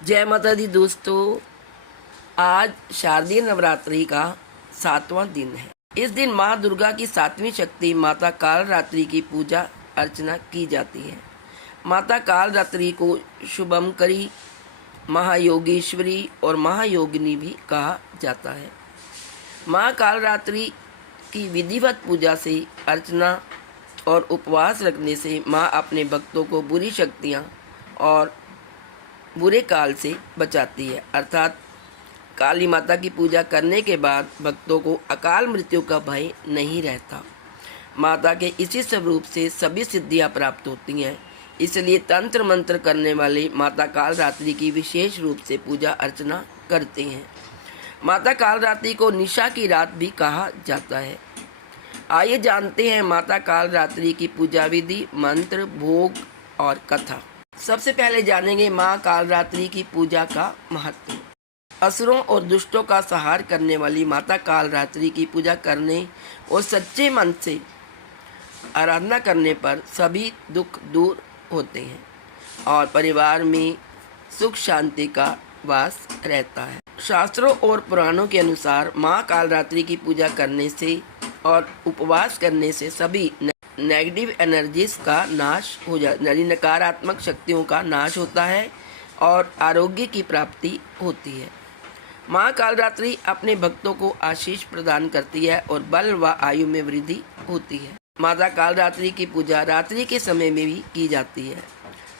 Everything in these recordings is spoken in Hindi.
जय माता दी दोस्तों। आज शारदीय नवरात्रि का 7वां दिन है। इस दिन माँ दुर्गा की 7वीं शक्ति माता कालरात्रि की पूजा अर्चना की जाती है। माता कालरात्रि को शुभंकरी, महायोगेश्वरी और महायोगिनी भी कहा जाता है। माँ कालरात्रि की विधिवत पूजा से, अर्चना और उपवास रखने से माँ अपने भक्तों को बुरी शक्तियाँ और बुरे काल से बचाती है। अर्थात काली माता की पूजा करने के बाद भक्तों को अकाल मृत्यु का भय नहीं रहता। माता के इसी स्वरूप से सभी सिद्धियां प्राप्त होती हैं। इसलिए तंत्र मंत्र करने वाले माता कालरात्रि की विशेष रूप से पूजा अर्चना करते हैं। माता कालरात्रि को निशा की रात भी कहा जाता है। आइए जानते हैं माता कालरात्रि की पूजा विधि, मंत्र, भोग और कथा। सबसे पहले जानेंगे माँ कालरात्रि की पूजा का महत्व। असुरों और दुष्टों का संहार करने वाली माता कालरात्रि की पूजा करने और सच्चे मन से आराधना करने पर सभी दुख दूर होते हैं और परिवार में सुख शांति का वास रहता है। शास्त्रों और पुराणों के अनुसार माँ कालरात्रि की पूजा करने से और उपवास करने से सभी नेगेटिव एनर्जीज का नाश हो यानी नकारात्मक शक्तियों का नाश होता है और आरोग्य की प्राप्ति होती है। माँ कालरात्रि अपने भक्तों को आशीष प्रदान करती है और बल व आयु में वृद्धि होती है। माता कालरात्रि की पूजा रात्रि के समय में भी की जाती है।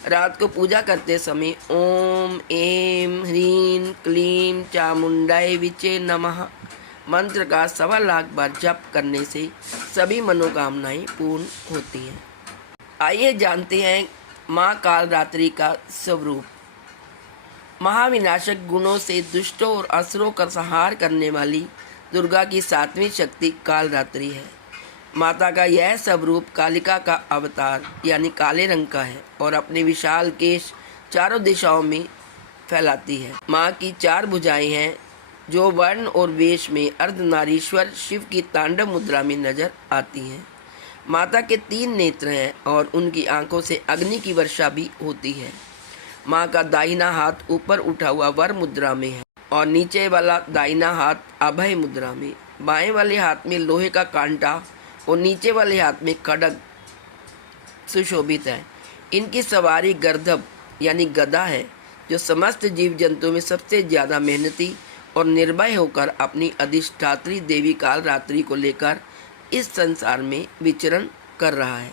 रात को पूजा करते समय ओम ऐं ह्रीं क्लीं चामुंडाय विचे नमः मंत्र का 1.25 लाख बार जप करने से सभी मनोकामनाएं पूर्ण होती हैं। आइए जानते हैं माँ कालरात्रि का स्वरूप। महाविनाशक गुणों से दुष्टों और असुरों का संहार करने वाली दुर्गा की 7वीं शक्ति कालरात्रि है। माता का यह स्वरूप कालिका का अवतार यानी काले रंग का है और अपने विशाल केश चारों दिशाओं में फैलाती है। माँ की 4 भुजाएं हैं जो वर्ण और वेश में अर्धनारीश्वर शिव की तांडव मुद्रा में नजर आती हैं। माता के 3 नेत्र हैं और उनकी आंखों से अग्नि की वर्षा भी होती है। माँ का दाहिना हाथ ऊपर उठा हुआ वर मुद्रा में है और नीचे वाला दाहिना हाथ अभय मुद्रा में। बाएं वाले हाथ में लोहे का कांटा और नीचे वाले हाथ में खड्ग सुशोभित है। इनकी सवारी गर्दभ यानी गदा है जो समस्त जीव जंतुओं में सबसे ज़्यादा मेहनती और निर्भय होकर अपनी अधिष्ठात्री देवी कालरात्रि को लेकर इस संसार में विचरण कर रहा है।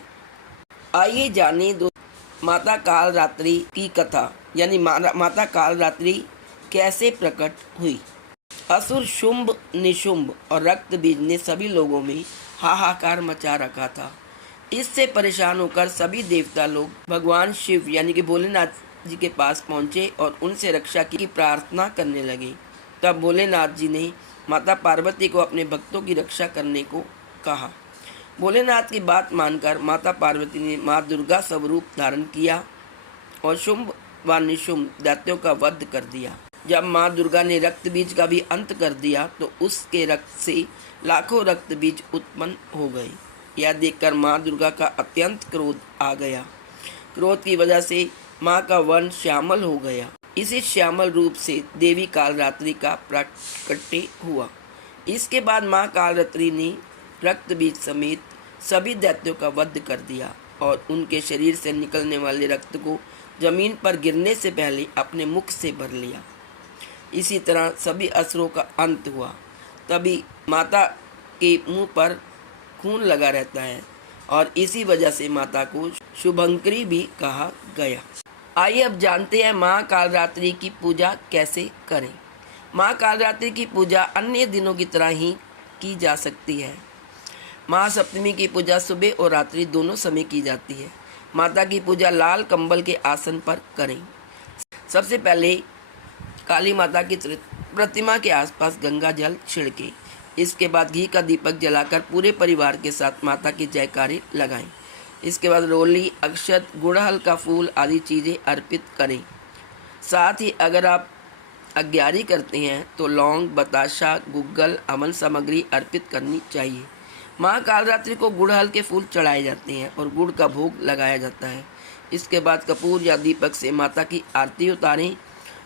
आइए जाने दो माता कालरात्रि की कथा यानी माता कालरात्रि कैसे प्रकट हुई। असुर शुंभ, निशुंभ और रक्त बीज ने सभी लोगों में हाहाकार मचा रखा था। इससे परेशान होकर सभी देवता लोग भगवान शिव यानी कि भोलेनाथ जी के पास पहुँचे और उनसे रक्षा की प्रार्थना करने लगे। तब भोलेनाथ जी ने माता पार्वती को अपने भक्तों की रक्षा करने को कहा। भोलेनाथ की बात मानकर माता पार्वती ने माँ दुर्गा स्वरूप धारण किया और शुंभ व निशुंभ दैत्यों का वध कर दिया। जब माँ दुर्गा ने रक्त बीज का भी अंत कर दिया तो उसके रक्त से लाखों रक्त बीज उत्पन्न हो गए। यह देखकर माँ दुर्गा का अत्यंत क्रोध आ गया। क्रोध की वजह से माँ का वर्ण श्यामल हो गया। इसी श्यामल रूप से देवी कालरात्रि का प्रकट हुआ। इसके बाद माँ कालरात्रि ने रक्त बीज समेत सभी दैत्यों का वध कर दिया और उनके शरीर से निकलने वाले रक्त को जमीन पर गिरने से पहले अपने मुख से भर लिया। इसी तरह सभी असुरों का अंत हुआ। तभी माता के मुंह पर खून लगा रहता है और इसी वजह से माता को शुभंकरी भी कहा गया। आइए अब जानते हैं माँ कालरात्रि की पूजा कैसे करें। माँ कालरात्रि की पूजा अन्य दिनों की तरह ही की जा सकती है। महासप्तमी की पूजा सुबह और रात्रि दोनों समय की जाती है। माता की पूजा लाल कंबल के आसन पर करें। सबसे पहले काली माता की प्रतिमा के आसपास गंगा जल छिड़के। इसके बाद घी का दीपक जलाकर पूरे परिवार के साथ माता की जयकारी लगाएं। इसके बाद रोली, अक्षत, गुड़हल का फूल आदि चीज़ें अर्पित करें। साथ ही अगर आप अग्यारी करते हैं तो लौंग, बताशा, गुग्गल, अमन सामग्री अर्पित करनी चाहिए। माँ कालरात्रि को गुड़हल के फूल चढ़ाए जाते हैं और गुड़ का भोग लगाया जाता है। इसके बाद कपूर या दीपक से माता की आरती उतारें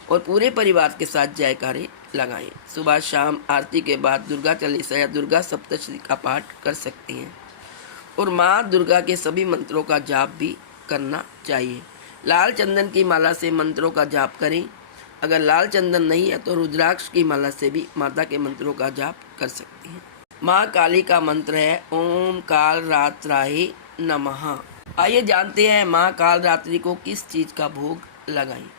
और पूरे परिवार के साथ जयकारे लगाएं। सुबह शाम आरती के बाद दुर्गा चालीसा या दुर्गा सप्तशती का पाठ कर सकती हैं और माँ दुर्गा के सभी मंत्रों का जाप भी करना चाहिए। लाल चंदन की माला से मंत्रों का जाप करें। अगर लाल चंदन नहीं है तो रुद्राक्ष की माला से भी माता के मंत्रों का जाप कर सकती हैं। माँ काली का मंत्र है ओम काल रात्राय नमः। आइए जानते हैं माँ काल रात्रि को किस चीज़ का भोग लगाएं।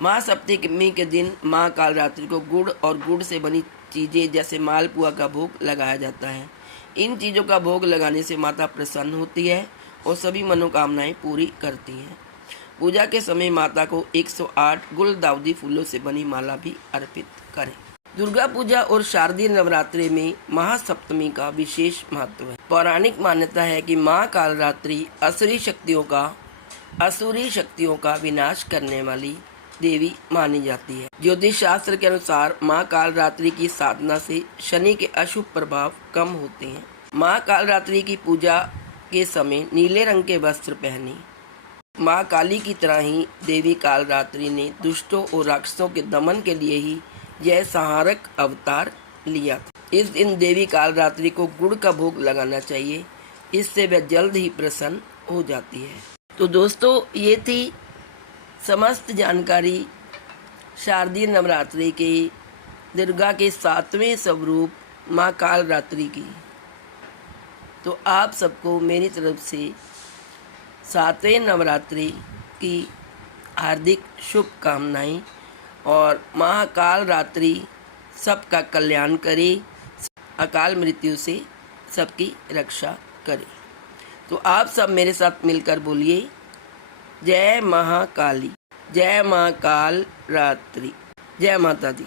माँ सप्तमी के दिन माँ काल रात्रि को गुड़ और गुड़ से बनी चीज़ें जैसे मालपुआ का भोग लगाया जाता है। इन चीज़ों का भोग लगाने से माता प्रसन्न होती है और सभी मनोकामनाएं पूरी करती हैं। पूजा के समय माता को 108 गुलदाउदी फूलों से बनी माला भी अर्पित करें। दुर्गा पूजा और शारदीय नवरात्रि में महासप्तमी का विशेष महत्व है। पौराणिक मान्यता है कि माँ कालरात्रि असुरी शक्तियों का विनाश करने वाली देवी मानी जाती है। ज्योतिष शास्त्र के अनुसार माँ कालरात्रि की साधना से शनि के अशुभ प्रभाव कम होते हैं। माँ कालरात्रि की पूजा के समय नीले रंग के वस्त्र पहने। माँ काली की तरह ही देवी कालरात्रि ने दुष्टों और राक्षसों के दमन के लिए ही यह संहारक अवतार लिया था। इस दिन देवी कालरात्रि को गुड़ का भोग लगाना चाहिए, इससे वह जल्द ही प्रसन्न हो जाती है। तो दोस्तों, ये थी समस्त जानकारी शारदीय नवरात्रि के दुर्गा के 7वें स्वरूप माँ कालरात्रि की। तो आप सबको मेरी तरफ से 7वें नवरात्रि की हार्दिक शुभकामनाएं और महाकाल रात्रि सबका कल्याण करे, अकाल मृत्यु से सबकी रक्षा करे। तो आप सब मेरे साथ मिलकर बोलिए जय महाकाली, जय महाकाल रात्रि, जय माता दी।